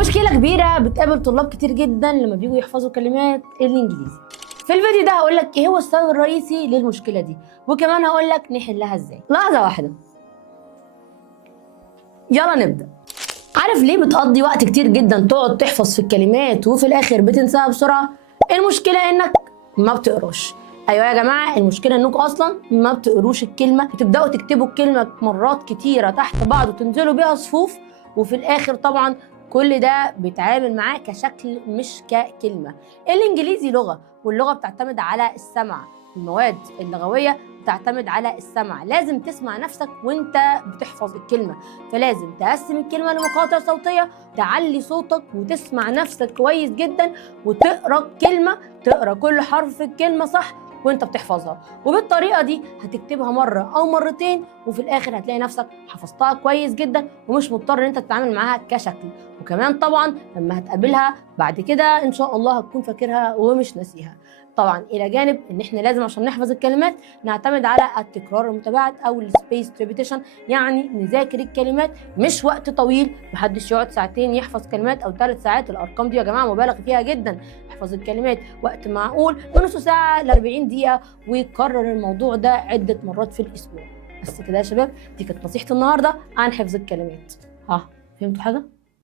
مشكلة كبيرة بتقابل طلاب كتير جدا لما بييجوا يحفظوا كلمات الانجليزي. في الفيديو ده هقول لك ايه هو السبب الرئيسي للمشكلة دي، وكمان هقول لك نحلها ازاي. لحظة واحدة، يلا نبدأ. عارف ليه بتقضي وقت كتير جدا تقعد تحفظ في الكلمات وفي الاخر بتنساها بسرعة؟ المشكلة انك ما بتقراش. ايوه يا جماعه، المشكله انكم اصلا ما بتقروش الكلمه، بتبداوا تكتبوا الكلمه مرات كتيره تحت بعض وتنزلوا بيها صفوف، وفي الاخر طبعا كل ده بيتعامل معاه كشكل مش ككلمه. الانجليزي لغه، واللغه بتعتمد على السمع. المواد اللغويه بتعتمد على السمع، لازم تسمع نفسك وانت بتحفظ الكلمه، فلازم تقسم الكلمه لمقاطع صوتيه، تعلي صوتك وتسمع نفسك كويس جدا، وتقرا الكلمه، تقرا كل حرف في الكلمه صح وانت بتحفظها. وبالطريقه دي هتكتبها مره او مرتين، وفي الاخر هتلاقي نفسك حفظتها كويس جدا ومش مضطر ان انت تتعامل معاها كشكل. وكمان طبعا لما هتقابلها بعد كده ان شاء الله هتكون فاكرها ومش ناسيها. طبعا الى جانب ان احنا لازم عشان نحفظ الكلمات نعتمد على التكرار المتباعد او السبيس ريبيتيشن، يعني نذاكر الكلمات مش وقت طويل، محدش يقعد ساعتين يحفظ كلمات او 3 ساعات، الارقام دي يا جماعه مبالغ فيها جدا. احفظ الكلمات وقت معقول من نص ساعه ل 40 دقيقه، ويكرر الموضوع ده عده مرات في الاسبوع. بس كده يا شباب، دي كانت نصيحتي النهارده عن حفظ الكلمات. فهمتوا حاجه؟